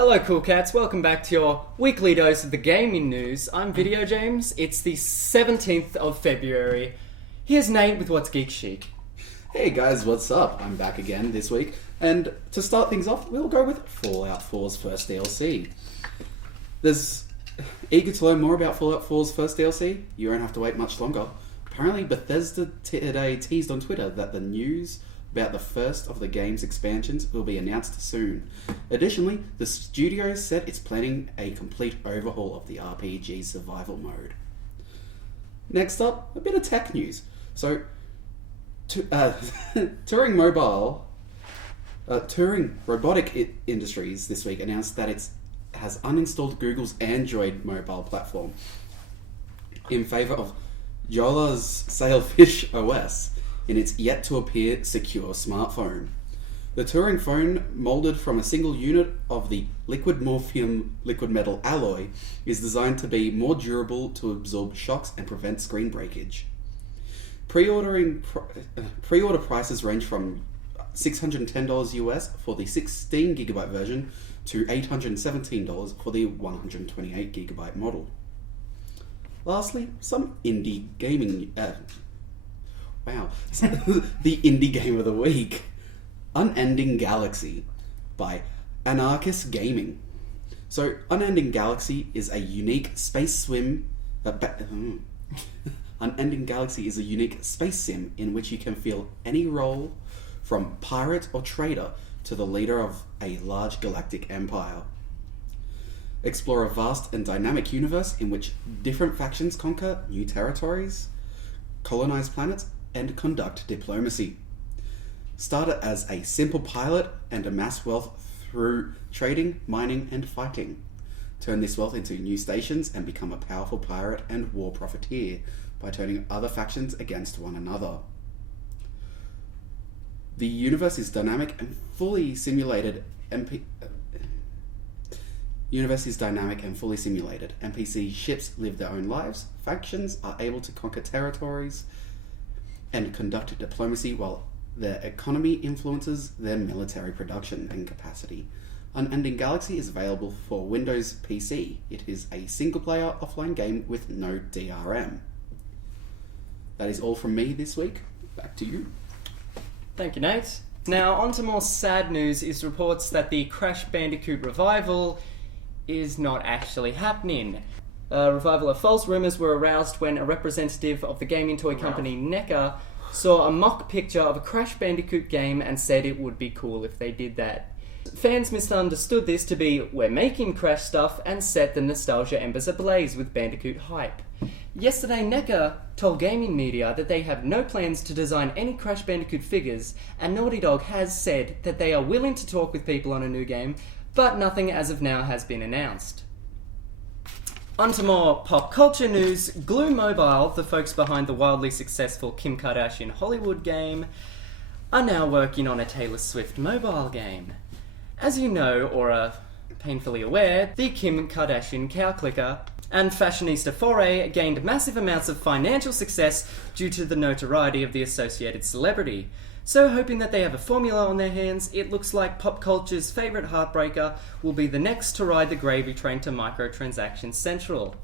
Hello cool cats, welcome back to your weekly dose of the gaming news. I'm Video James, it's the 17th of February. Here's Nate with What's Geek Chic. Hey guys, what's up? I'm back again this week, and to start things off, we'll go with Fallout 4's first DLC. Eager to learn more about Fallout 4's first DLC? You won't have to wait much longer. Apparently, Bethesda today teased on Twitter that the news about the first of the game's expansions will be announced soon. Additionally, the studio said it's planning a complete overhaul of the RPG survival mode. Next up, a bit of tech news. So, Turing Robotic Industries this week announced that it has uninstalled Google's Android mobile platform in favour of Jolla's Sailfish OS in its yet-to-appear secure smartphone. The Turing phone, moulded from a single unit of the liquid morphium liquid metal alloy, is designed to be more durable to absorb shocks and prevent screen breakage. Pre-order prices range from $610 US for the 16GB version to $817 for the 128GB model. Lastly, some indie gaming... the indie game of the week. Unending Galaxy by Anarchist Gaming. So, Unending Galaxy is a unique space sim... Unending Galaxy is a unique space sim in which you can feel any role from pirate or trader to the leader of a large galactic empire. Explore a vast and dynamic universe in which different factions conquer new territories, colonize planets, and conduct diplomacy. Start it as a simple pilot and amass wealth through trading, mining, and fighting. Turn this wealth into new stations and become a powerful pirate and war profiteer by turning other factions against one another. The universe is dynamic and fully simulated. NPC ships live their own lives. Factions are able to conquer territories and conduct diplomacy while their economy influences their military production and capacity. Unending Galaxy is available for Windows PC. It is a single-player offline game with no DRM. That is all from me this week. Back to you. Thank you, Nate. Now, on to more sad news is reports that the Crash Bandicoot revival is not actually happening. Revival of false rumours were aroused when a representative of the gaming toy company NECA saw a mock picture of a Crash Bandicoot game and said it would be cool if they did that. Fans misunderstood this to be, we're making Crash stuff, and set the nostalgia embers ablaze with Bandicoot hype. Yesterday, NECA told gaming media that they have no plans to design any Crash Bandicoot figures, and Naughty Dog has said that they are willing to talk with people on a new game, but nothing as of now has been announced. On to more pop culture news. Glue Mobile, the folks behind the wildly successful Kim Kardashian Hollywood game, are now working on a Taylor Swift mobile game. As you know, or are painfully aware, the Kim Kardashian cow clicker and fashionista foray gained massive amounts of financial success due to the notoriety of the associated celebrity. So, hoping that they have a formula on their hands, it looks like pop culture's favourite heartbreaker will be the next to ride the gravy train to microtransactions central.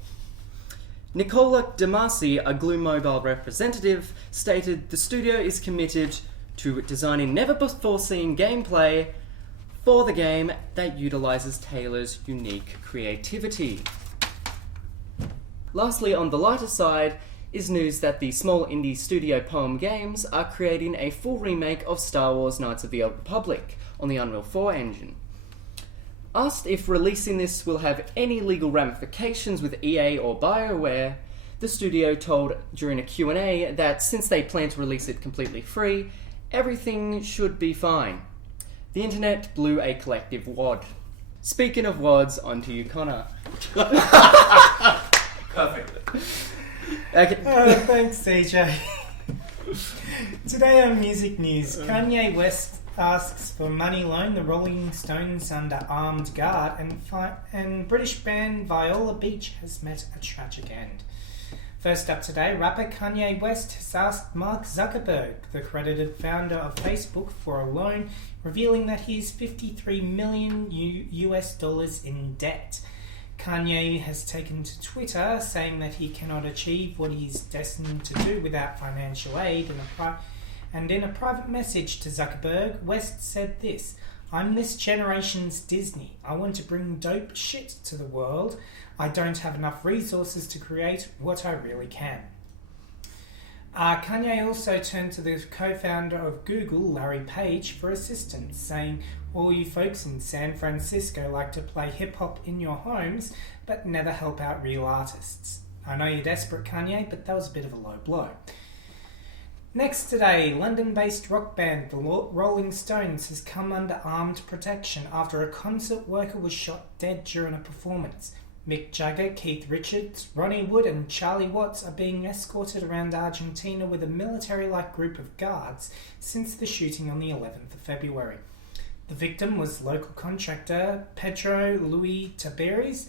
Nicola DeMasi, a Glue Mobile representative, stated the studio is committed to designing never-before-seen gameplay for the game that utilises Taylor's unique creativity. Lastly, on the lighter side, is news that the small indie studio Poem Games are creating a full remake of Star Wars Knights of the Old Republic on the Unreal 4 engine. Asked if releasing this will have any legal ramifications with EA or BioWare, the studio told during a Q&A that since they plan to release it completely free, everything should be fine. The internet blew a collective wad. Speaking of wads, on to you, Connor. Perfect. Okay. Thanks, CJ. Today on Music News, Kanye West asks for money loan the Rolling Stones under armed guard, and British band Viola Beach has met a tragic end. First up today, rapper Kanye West has asked Mark Zuckerberg, the credited founder of Facebook, for a loan, revealing that he is $53 million US dollars in debt. Kanye has taken to Twitter, saying that he cannot achieve what he is destined to do without financial aid. And in a private message to Zuckerberg, West said this: "I'm this generation's Disney. I want to bring dope shit to the world. I don't have enough resources to create what I really can." Kanye also turned to the co-founder of Google, Larry Page, for assistance, saying, "All you folks in San Francisco like to play hip-hop in your homes, but never help out real artists. I know you're desperate, Kanye, but that was a bit of a low blow." Next today, London-based rock band The Rolling Stones has come under armed protection after a concert worker was shot dead during a performance. Mick Jagger, Keith Richards, Ronnie Wood and Charlie Watts are being escorted around Argentina with a military-like group of guards since the shooting on the 11th of February. The victim was local contractor Pedro Luis Taberes.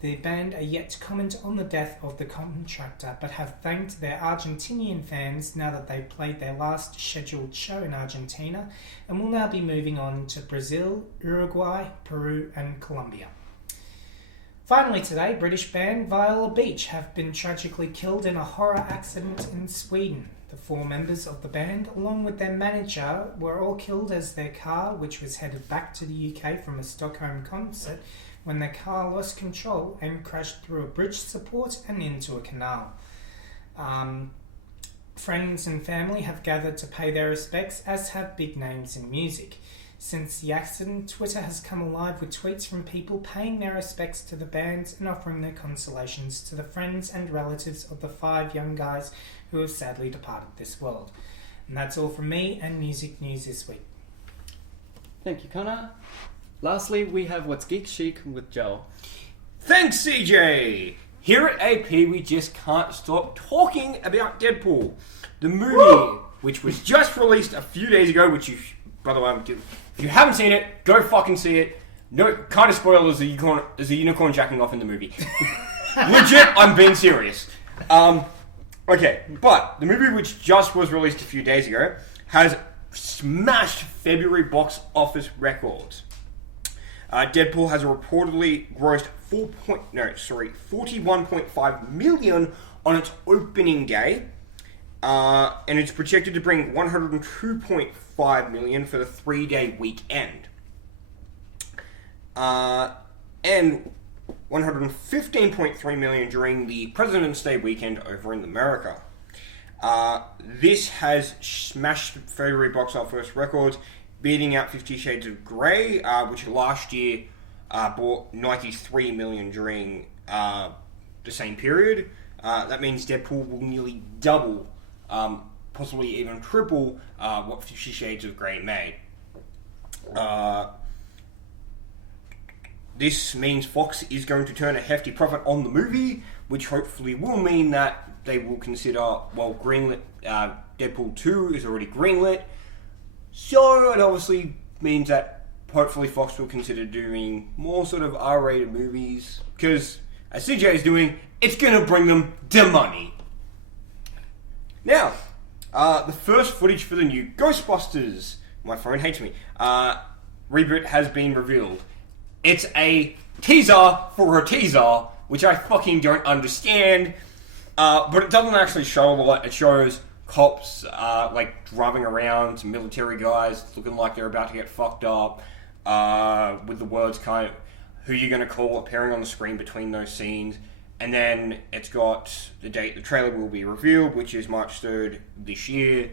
The band are yet to comment on the death of the contractor, but have thanked their Argentinian fans now that they've played their last scheduled show in Argentina, and will now be moving on to Brazil, Uruguay, Peru and Colombia. Finally today, British band Viola Beach have been tragically killed in a horror accident in Sweden. The 4 members of the band, along with their manager, were all killed as their car, which was headed back to the UK from a Stockholm concert, when their car lost control and crashed through a bridge support and into a canal. Friends and family have gathered to pay their respects, as have big names in music. Since the accident, Twitter has come alive with tweets from people paying their respects to the bands and offering their consolations to the friends and relatives of the 5 young guys who have sadly departed this world. And that's all from me and music news this week. Thank you, Connor. Lastly, we have What's Geek Chic with Joel. Thanks, CJ! Here at AP, we just can't stop talking about Deadpool. The movie, which was just released a few days ago, which you, by the way, if you haven't seen it, go fucking see it. No kind of spoilers, there's a unicorn jacking off in the movie. Legit, I'm being serious. Okay, but the movie, which just was released a few days ago, has smashed February box office records. Deadpool has reportedly grossed 41.5 million on its opening day, and it's projected to bring 102.5 million for the 3-day weekend, and 115.3 million during the President's Day weekend over in America. This has smashed February box office records, beating out 50 Shades of Grey, which last year bought 93 million during the same period. That means Deadpool will nearly double, possibly even triple, what 50 Shades of Grey made. This means Fox is going to turn a hefty profit on the movie, which hopefully will mean that they will consider, greenlit. Deadpool 2 is already greenlit. So it obviously means that hopefully Fox will consider doing more sort of R-rated movies, because as CJ is doing, it's going to bring them the money. Now, the first footage for the new Ghostbusters, my phone hates me, reboot has been revealed. It's a teaser for a teaser, which I fucking don't understand, but it doesn't actually show a lot. It shows cops driving around, some military guys looking like they're about to get fucked up, with the words kind of who you're going to call appearing on the screen between those scenes. And then it's got the date the trailer will be revealed, which is March 3rd this year,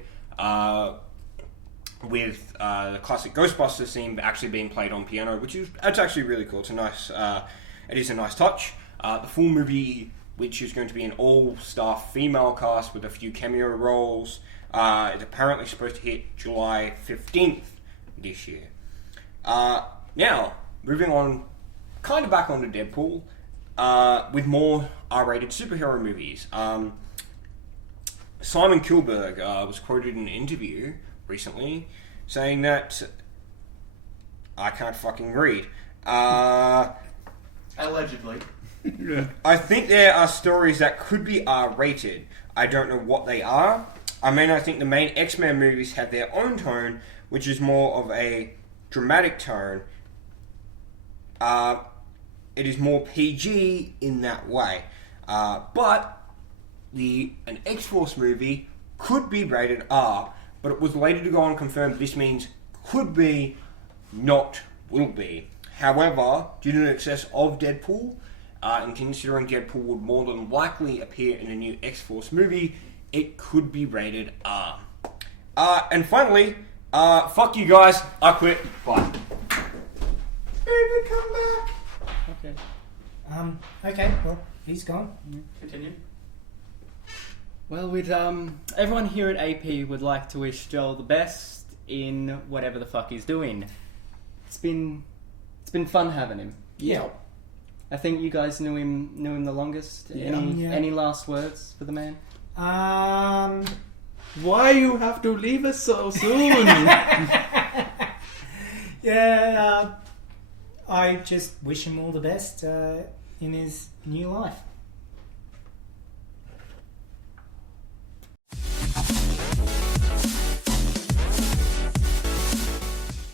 with the classic Ghostbusters theme actually being played on piano, it's actually really cool. It's a nice, it is a nice touch. The full movie, which is going to be an all-star female cast with a few cameo roles, is apparently supposed to hit July 15th this year. Now, moving on, kind of back onto Deadpool, with more R-rated superhero movies. Simon Kilberg was quoted in an interview recently saying that I can't fucking read. Allegedly. I think there are stories that could be R-rated. I don't know what they are. I think the main X-Men movies have their own tone, which is more of a dramatic tone. It is more PG in that way. But an X-Force movie could be rated R, but it was later to go on confirmed this means could be, not will be. However, due to the success of Deadpool, and considering Deadpool would more than likely appear in a new X-Force movie, it could be rated R. And finally, fuck you guys, I quit, bye. Baby, come back. Okay. Okay, well, he's gone. Continue. Well, we'd everyone here at AP would like to wish Joel the best in whatever the fuck he's doing. It's been fun having him. Yeah. I think you guys knew him the longest. Yeah. Any last words for the man? Why you have to leave us so soon? Yeah, I just wish him all the best in his new life.